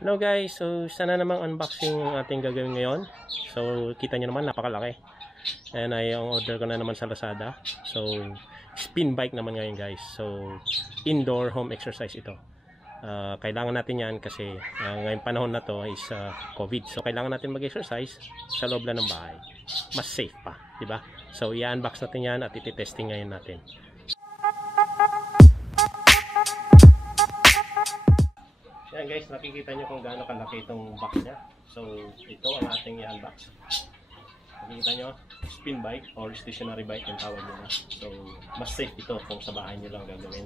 Hello guys, so sana namang unboxing ang ating gagawin ngayon. So kita nyo naman, napakalaki. And ang order ko na naman sa Lazada. So spin bike naman ngayon guys. So indoor home exercise ito. Kailangan natin yan kasi ngayong panahon na to is COVID. So kailangan natin mag-exercise sa loob lang ng bahay. Mas safe pa, di ba? So i-unbox natin yan at iti-testing ngayon natin. Yan guys, nakikita nyo kung gaano kalaki itong box nya. So ito ang ating i-unbox. Nakikita nyo, spin bike or stationary bike yung tawag nyo. So mas safe ito kung sa bahay nyo lang gagawin.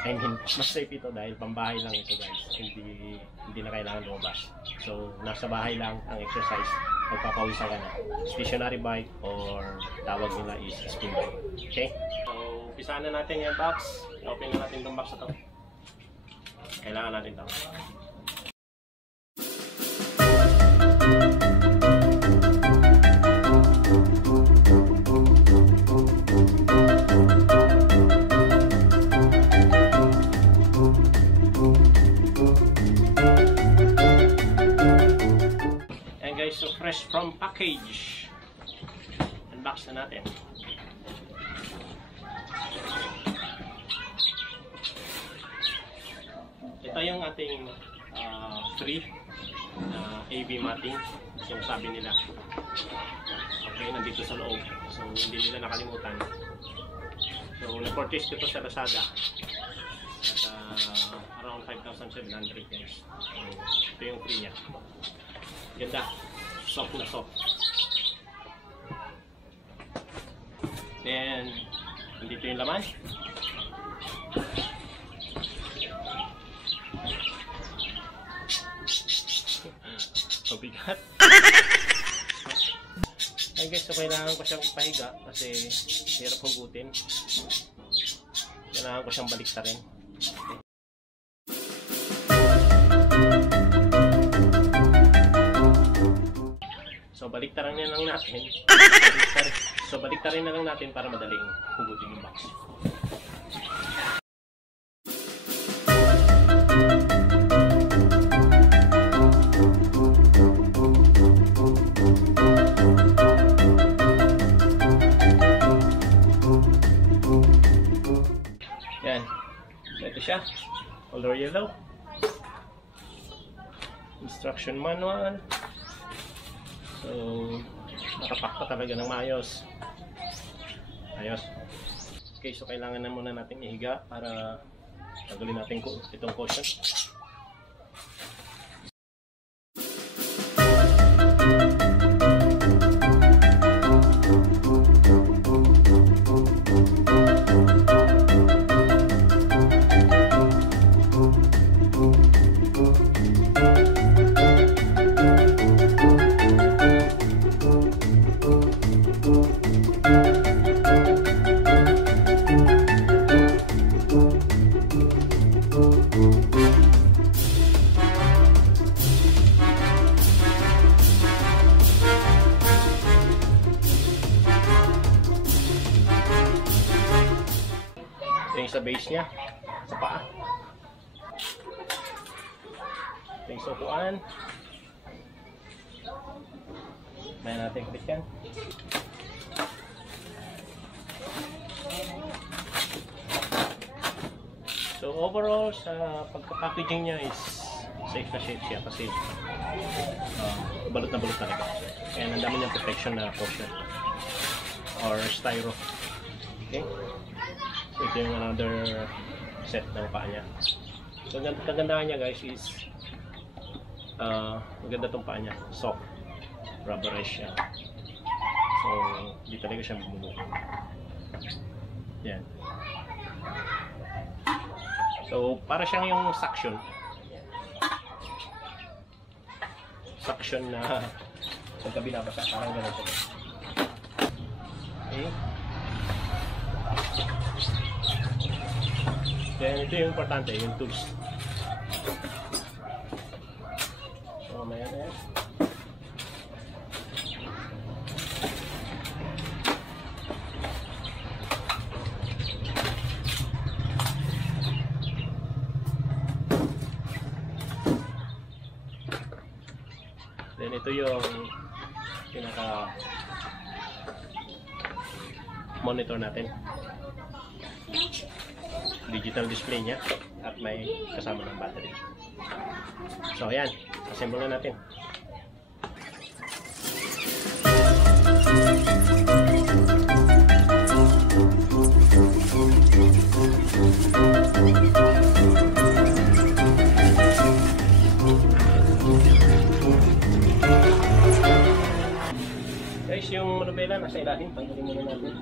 I mean, mas safe ito dahil pambahay lang ito guys. Hindi na kailangan lumabas. So nasa bahay lang ang exercise, magpapawisan ka na. Stationary bike or tawag nila is spin bike. Okay? So umpisa na natin yung box. Open na natin itong box na ito. Kailangan natin ito. And guys, so fresh from package. Unbox na natin. Ito yung ating free AV matting, sinasabi nila. Okay, nandito sa loob. So, hindi nila nakalimutan. So, na-purchase ko ito sa Lazada. At around 5,700 guys. So, ito yung free niya. Ganda. Soft na soft. Then, nandito yung laman. Bigat. Ay guys, so kailangan ko siyang ipahiga kasi hirap hugutin. Kailangan ko siyang baliktarin. Okay. So baliktarin na lang natin. Baliktarin na lang natin para madaling hugutin yung box. Yan. So ito siya. Color yellow. Instruction manual. So nakapak pa talaga ng maayos. Ayos. Okay, so kailangan na muna natin ihiga para tanggalin natin itong cushion. Ito yung sa base niya, sa paa. Ito yung sukuan. May natin click yan. So overall, sa pagka-packaging niya is safe na shape siya kasi balot na balot talaga. Kaya ang dami niyang protection na cushion or styro. Okay? So ito yung another set ng paa niya. So kagandahan niya guys is maganda tong paa niya. Soft. Rubberish siya. So hindi talaga siya bumulo. Yan. So para siyang yung suction. Suction na pagka binabasa. Parang ganun siya. Okay. Then ito yung importante, yung tools. So mamaya na yan. Then ito yung pinaka monitor natin. Digital display niya at may kasama ng battery. So ayan, assemble na natin. Guys, yung manubela nasa ilalim, tanggalin muna natin.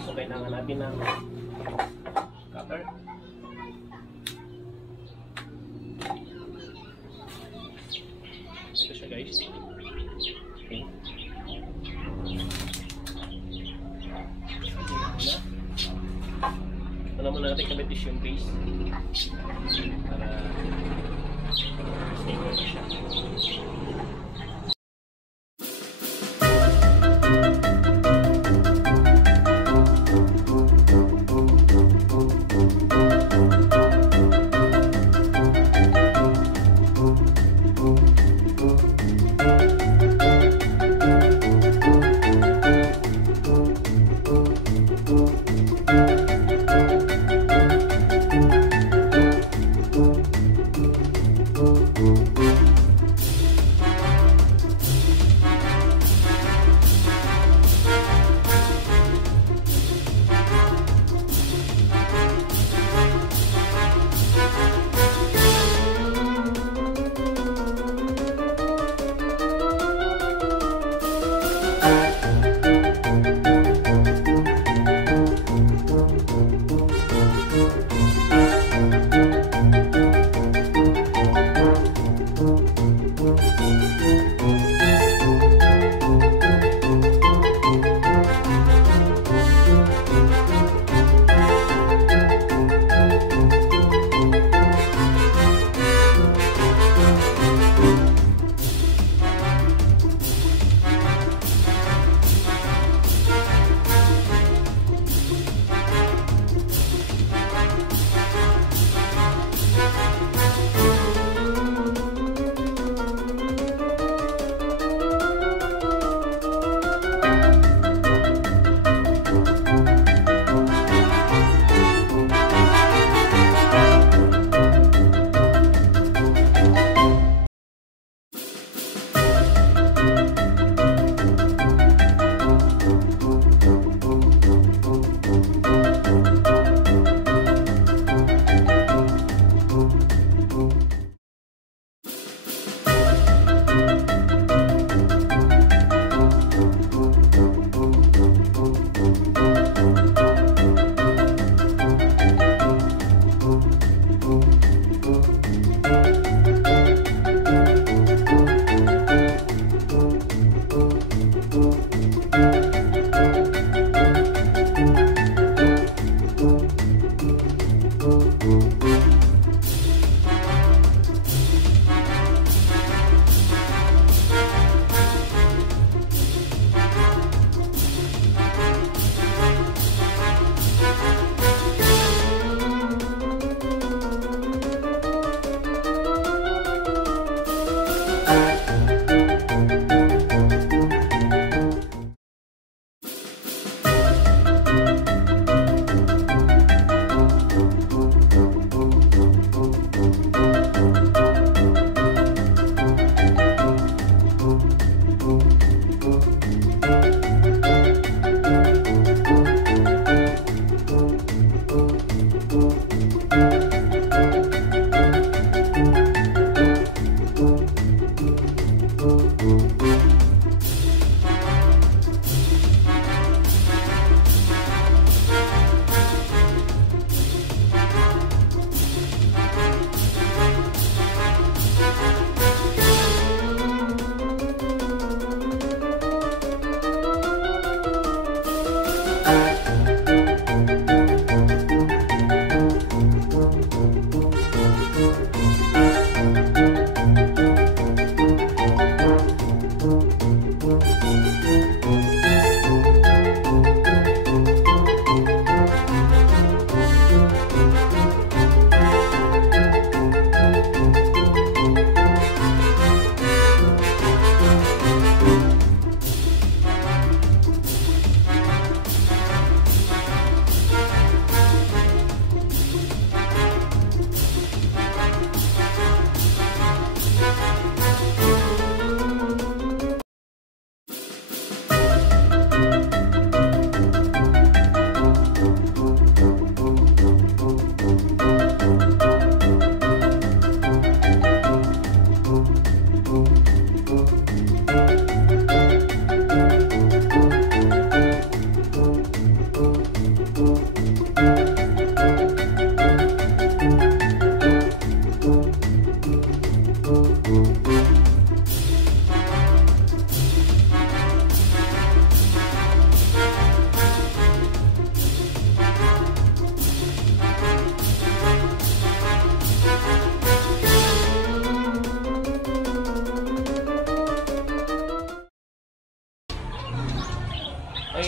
So kailangan natin ng cutter. Ito siya guys. Okay. Wala muna natin kabit is yung base para stable siya.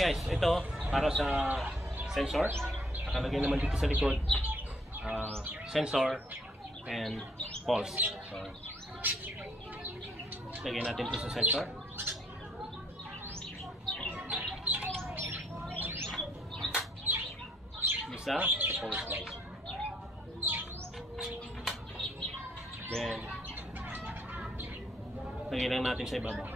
guys, ito para sa sensor. Nakalagay naman dito sa likod sensor and pulse. So lagyan natin ito sa sensor. Isa sa pulse guys. Then lagyan lang natin sa ibabaw.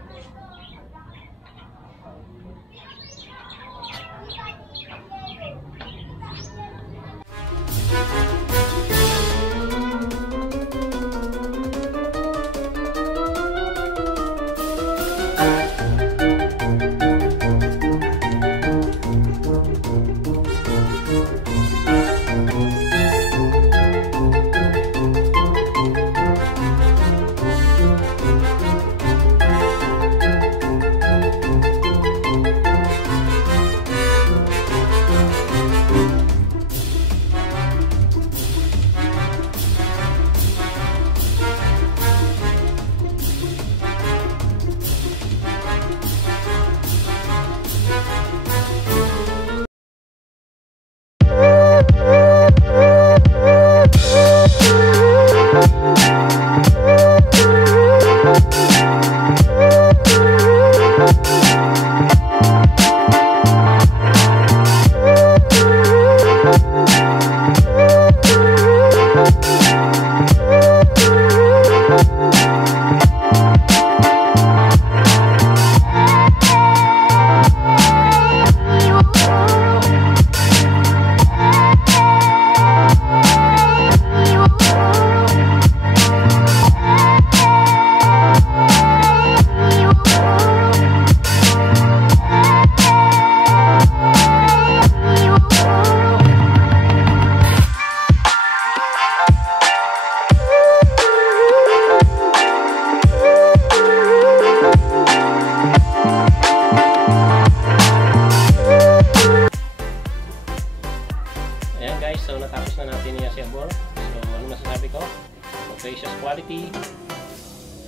So natapos na natin i-assemble. So ano masasabi ko? Spacious quality,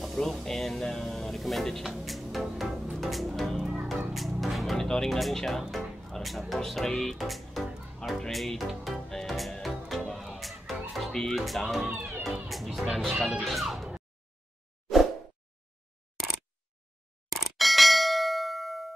approved and recommended siya. Monitoring na rin siya para sa pulse rate, heart rate, and speed, down, distance, calories.